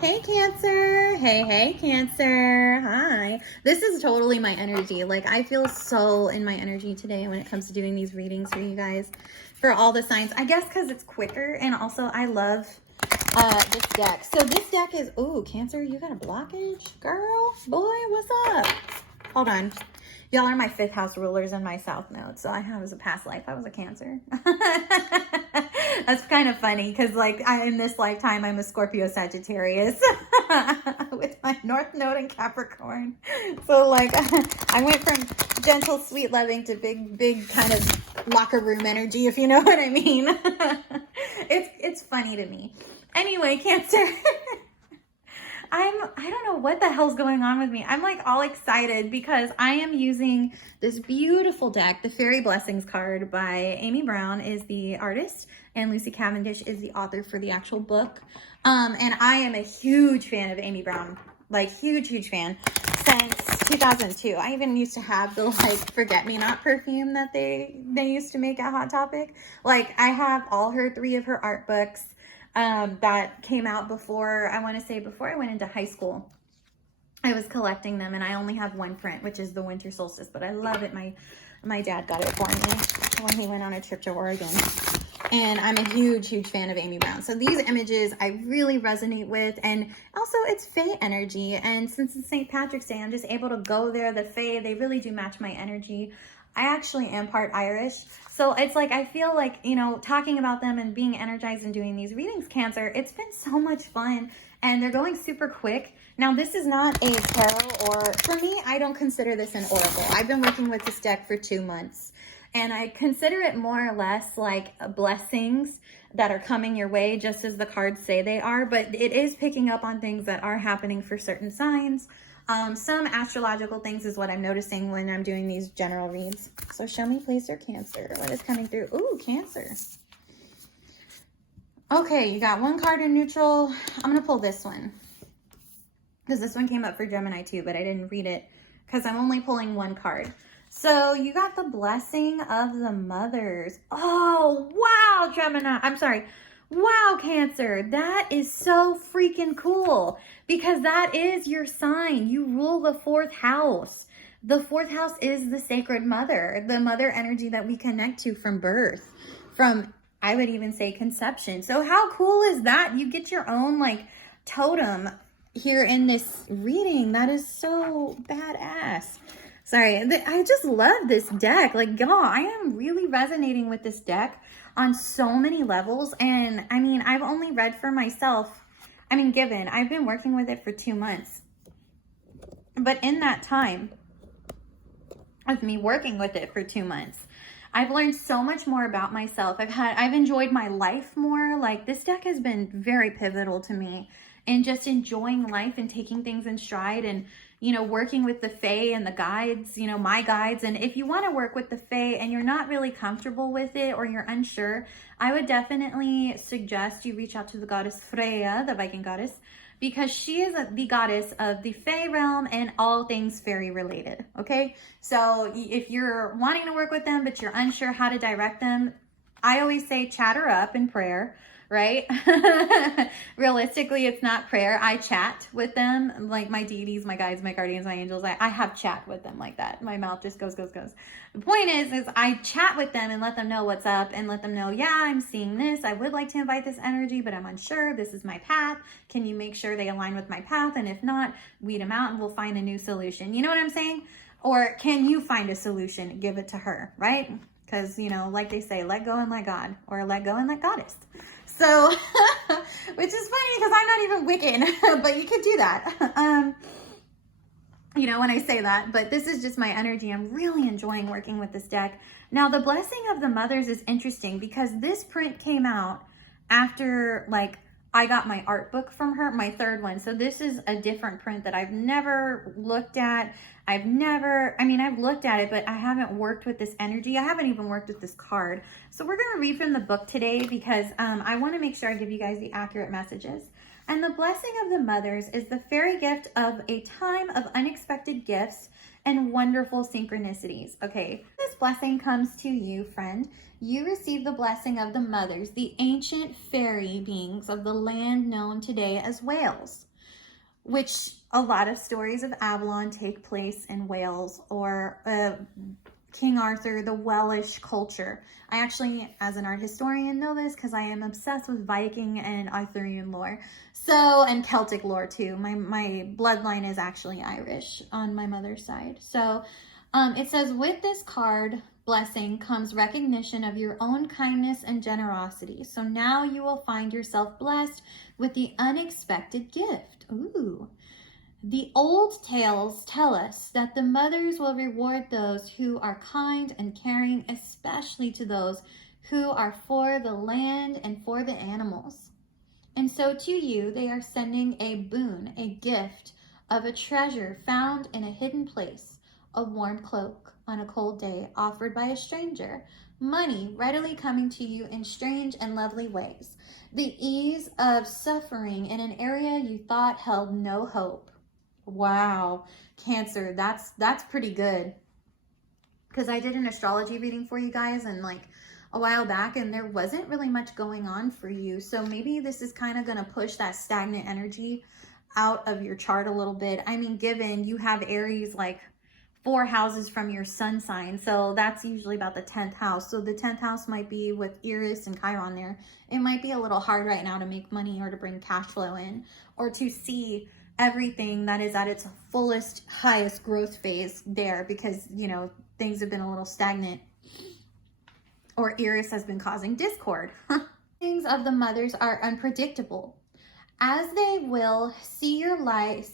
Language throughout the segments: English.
Hey Cancer. Hey Cancer. Hi. This is totally my energy. Like I feel so in my energy today when it comes to doing these readings for you guys, for all the signs. I guess because it's quicker, and also I love this deck. So this deck is, oh, Cancer, you got a blockage? Girl, boy, what's up? Hold on. Y'all are my 5th house rulers in my south node. So I have, as a past life, I was a Cancer. That's kind of funny because like in this lifetime, I'm a Scorpio Sagittarius with my north node in Capricorn. So like I went from gentle, sweet, loving to big kind of locker room energy, if you know what I mean. It's funny to me. Anyway, Cancer. I don't know what the hell's going on with me. I'm like all excited because I am using this beautiful deck. The Fairy Blessings card by Amy Brown is the artist and Lucy Cavendish is the author for the actual book. And I am a huge fan of Amy Brown, like huge fan since 2002. I even used to have the like forget-me-not perfume that they used to make at Hot Topic. Like I have all 3 of her art books. That came out before I went into high school. I was collecting them and I only have one print, which is the Winter Solstice, but I love it. My dad got it for me when he went on a trip to Oregon. And I'm a huge fan of Amy Brown. So these images I really resonate with, and also it's Fae energy. And since it's St. Patrick's Day, I'm just able to go there. The Fae, they really do match my energy. I actually am part Irish. So it's like, I feel like, you know, talking about them and being energized and doing these readings, Cancer, it's been so much fun and they're going super quick. Now, this is not a tarot, or for me, I don't consider this an oracle. I've been working with this deck for 2 months and I consider it more or less like blessings that are coming your way, just as the cards say they are, but it is picking up on things that are happening for certain signs. Some astrological things is what I'm noticing when I'm doing these general reads. So show me, please, your Cancer. What is coming through? Ooh, Cancer. Okay, you got 1 card in neutral. I'm going to pull this one because this one came up for Gemini too, but I didn't read it because I'm only pulling 1 card. So you got the blessing of the mothers. Oh, wow, Gemini. I'm sorry. Wow, Cancer, that is so freaking cool because that is your sign. You rule the 4th house. The 4th house is the sacred mother, the mother energy that we connect to from birth, from, I would even say, conception. So how cool is that? You get your own like totem here in this reading. That is so badass. Sorry, I just love this deck. Like, y'all, I am really resonating with this deck on so many levels. And I mean, I've only read for myself. I mean, I've been working with it for 2 months. But in that time of me working with it for 2 months, I've learned so much more about myself. I've enjoyed my life more. Like, this deck has been very pivotal to me in just enjoying life and taking things in stride and, you know, working with the Fae and the guides, you know, my guides. And if you want to work with the Fae and you're not really comfortable with it or you're unsure, I would definitely suggest you reach out to the goddess Freya, the Viking goddess, because she is the goddess of the Fae realm and all things fairy related, okay? So if you're wanting to work with them, but you're unsure how to direct them, I always say chat her up in prayer, right? Realistically, it's not prayer. I chat with them, like my deities, my guides, my guardians, my angels. I have chat with them like that. My mouth just goes. The point is I chat with them and let them know what's up and let them know, yeah, I'm seeing this. I would like to invite this energy, but I'm unsure. This is my path. Can you make sure they align with my path? And if not, weed them out and we'll find a new solution. You know what I'm saying? Or can you find a solution and give it to her, right? Because, you know, like they say, let go and let God, or let go and let goddess. So, which is funny because I'm not even Wiccan, but you could do that. You know, when I say that, but this is just my energy. I'm really enjoying working with this deck. Now, the blessing of the mothers is interesting because this print came out after, like, I got my art book from her, my 3rd one. So this is a different print that I've never looked at. I've looked at it, but I haven't worked with this energy. I haven't even worked with this card. So we're going to read from the book today because I want to make sure I give you guys the accurate messages. And the blessing of the mothers is the fairy gift of a time of unexpected gifts and wonderful synchronicities. Okay, this blessing comes to you, friend. You receive the blessing of the mothers, the ancient fairy beings of the land known today as Wales, which a lot of stories of Avalon take place in Wales, or King Arthur, the Welsh culture. I actually, as an art historian, know this because I am obsessed with Viking and Arthurian lore. So, and Celtic lore too. My bloodline is actually Irish on my mother's side. So, it says, with this card blessing comes recognition of your own kindness and generosity. So now you will find yourself blessed with the unexpected gift. Ooh. The old tales tell us that the mothers will reward those who are kind and caring, especially to those who are for the land and for the animals. And so to you, they are sending a boon, a gift of a treasure found in a hidden place, a warm cloak on a cold day offered by a stranger, money readily coming to you in strange and lovely ways, the ease of suffering in an area you thought held no hope. Wow, Cancer, that's pretty good. Because I did an astrology reading for you guys and like a while back, and there wasn't really much going on for you. So maybe this is kind of going to push that stagnant energy out of your chart a little bit. I mean, given you have Aries like 4 houses from your sun sign, so that's usually about the 10th house. So the 10th house might be with Eris and Chiron there. It might be a little hard right now to make money or to bring cash flow in, or to see everything that is at its fullest, highest growth phase there, because, you know, things have been a little stagnant, or Eris has been causing discord. Things of the mothers are unpredictable, as they will see your life,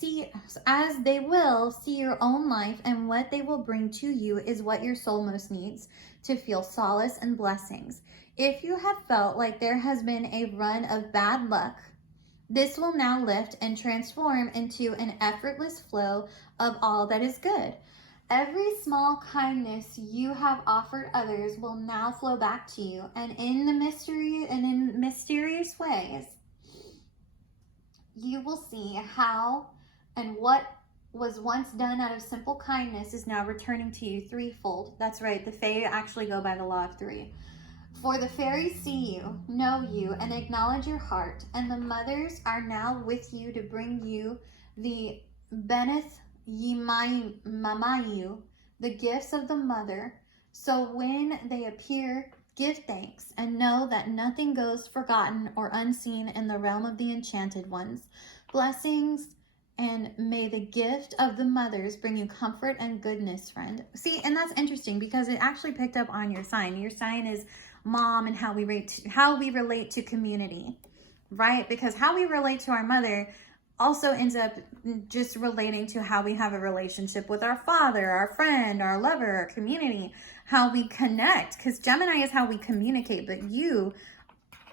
as they will see your own life, and what they will bring to you is what your soul most needs to feel solace and blessings. If you have felt like there has been a run of bad luck, this will now lift and transform into an effortless flow of all that is good. Every small kindness you have offered others will now flow back to you, and in mysterious ways, you will see how and what was once done out of simple kindness is now returning to you threefold. That's right, the Fae actually go by the law of 3. For the fairies see you, know you, and acknowledge your heart, and the mothers are now with you to bring you the Beneth Mamayu, the gifts of the mother. So when they appear, give thanks, and know that nothing goes forgotten or unseen in the realm of the enchanted ones. Blessings, and may the gift of the mothers bring you comfort and goodness, friend. See, and that's interesting because it actually picked up on your sign. Your sign is mom, and how we relate to community, right? Because how we relate to our mother also ends up just relating to how we have a relationship with our father, our friend, our lover, our community, how we connect. Because Gemini is how we communicate, but you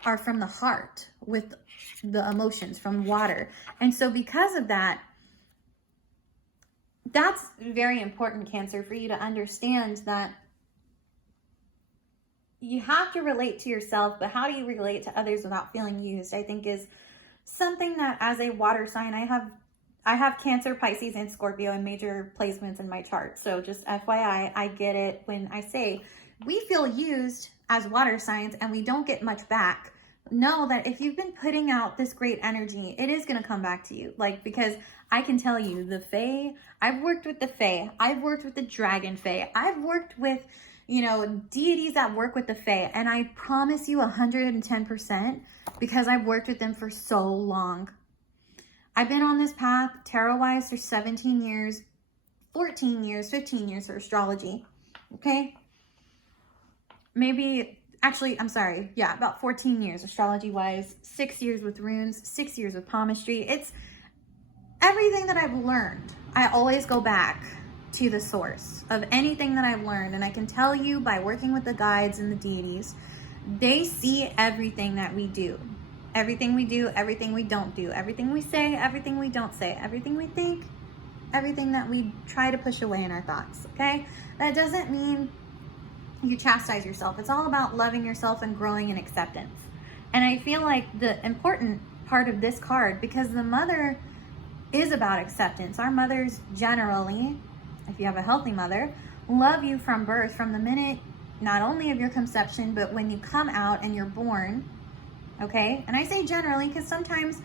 are from the heart with the emotions, from water. And so because of that, that's very important, Cancer, for you to understand that you have to relate to yourself, but how do you relate to others without feeling used, I think is something that, as a water sign, I have Cancer, Pisces, and Scorpio in major placements in my chart. So just FYI, I get it when I say we feel used as water signs and we don't get much back. Know that if you've been putting out this great energy, it is going to come back to you. Like, because I can tell you, the Fae, I've worked with the Fae, I've worked with the Dragon Fae, I've worked with, you know, deities that work with the Fae, and I promise you 110%, because I've worked with them for so long. I've been on this path tarot-wise for 17 years, 14 years, 15 years for astrology, okay? Maybe, actually, I'm sorry, yeah, about 14 years astrology-wise, 6 years with runes, 6 years with palmistry. It's everything that I've learned. I always go back to the source of anything that I've learned, and I can tell you by working with the guides and the deities, they see everything that we do. Everything we do, everything we don't do, everything we say, everything we don't say, everything we think, everything that we try to push away in our thoughts, okay? That doesn't mean you chastise yourself. It's all about loving yourself and growing in acceptance. And I feel like the important part of this card, because the mother is about acceptance. Our mothers generally, if you have a healthy mother, love you from birth, from the minute not only of your conception, but when you come out and you're born. Okay? And I say generally because sometimes,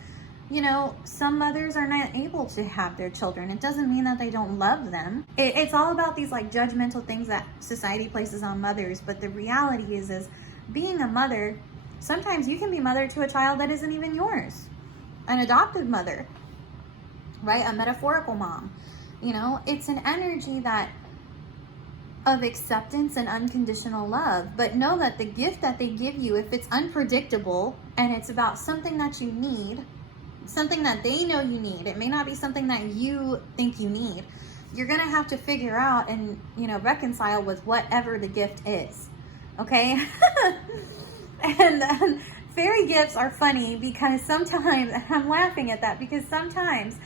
you know, some mothers are not able to have their children. It doesn't mean that they don't love them. It's all about these like judgmental things that society places on mothers. But the reality is being a mother, sometimes you can be mother to a child that isn't even yours. An adopted mother, right? A metaphorical mom. You know, it's an energy that of acceptance and unconditional love. But know that the gift that they give you, if it's unpredictable and it's about something that you need, something that they know you need, it may not be something that you think you need, you're gonna have to figure out and, you know, reconcile with whatever the gift is. Okay? and fairy gifts are funny because sometimes, I'm laughing at that, because sometimes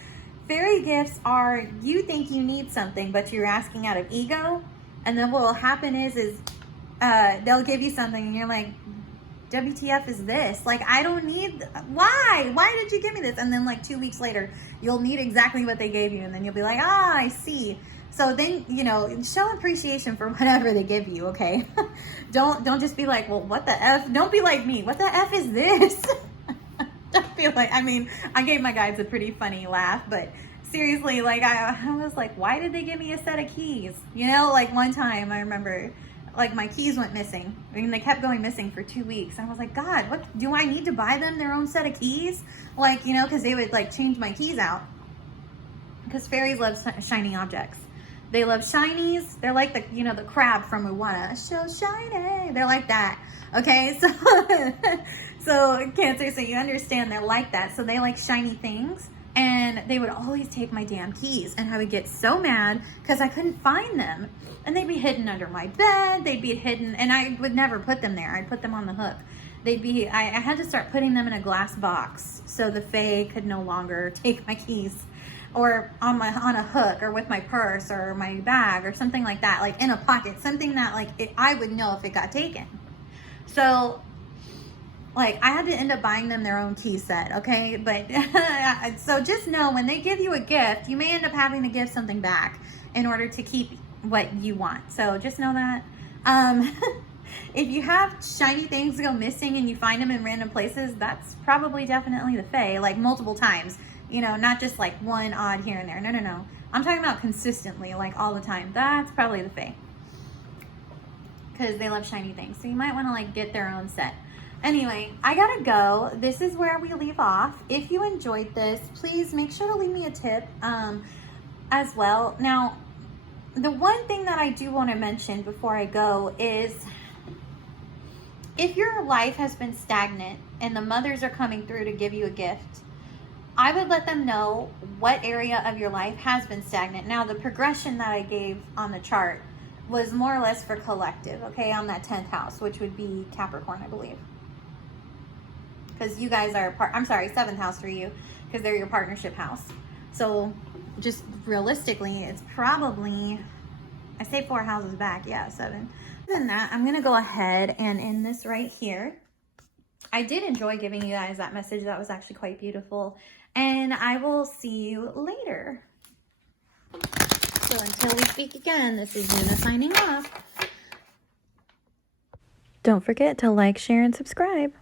fairy gifts are, you think you need something, but you're asking out of ego. And then what will happen is they'll give you something and you're like, WTF is this? Like, I don't need, why did you give me this? And then like 2 weeks later, you'll need exactly what they gave you. And then you'll be like, I see. So then, you know, show appreciation for whatever they give you. Okay. Don't just be like, well, what the F? Don't be like me. What the F is this? Don't be like, I mean, I gave my guides a pretty funny laugh, but seriously, like I was like, why did they give me a set of keys? You know, like one time I remember like my keys went missing. I mean, they kept going missing for 2 weeks. And I was like, God, what do I need to buy them their own set of keys? Like, you know, because they would like change my keys out. Because fairies love shiny objects. They love shinies. They're like the, you know, the crab from Moana. So shiny. They're like that. Okay, so so Cancer, so you understand they're like that. So they like shiny things. And they would always take my damn keys, and I would get so mad because I couldn't find them. And they'd be hidden under my bed. They'd be hidden, and I would never put them there. I'd put them on the hook. They'd be, I had to start putting them in a glass box so the fae could no longer take my keys, or on a hook, or with my purse or my bag or something like that, like in a pocket, something that like I would know if it got taken. So like I had to end up buying them their own key set, okay? But so just know when they give you a gift, you may end up having to give something back in order to keep what you want. So just know that. If you have shiny things go missing and you find them in random places, that's probably definitely the fae, like multiple times. You know, not just like one odd here and there. No. I'm talking about consistently, like all the time. That's probably the fae. Because they love shiny things. So you might want to like get their own set. Anyway, I gotta go. This is where we leave off. If you enjoyed this, please make sure to leave me a tip as well. Now, the one thing that I do want to mention before I go is if your life has been stagnant and the mothers are coming through to give you a gift, I would let them know what area of your life has been stagnant. Now, the progression that I gave on the chart was more or less for collective, okay, on that 10th house, which would be Capricorn, I believe. Because you guys are, I'm sorry, 7th house for you, because they're your partnership house. So just realistically, it's probably, I say 4 houses back, yeah, 7. Other than that, I'm going to go ahead and end this right here. I did enjoy giving you guys that message. That was actually quite beautiful. And I will see you later. So until we speak again, this is Luna signing off. Don't forget to like, share, and subscribe.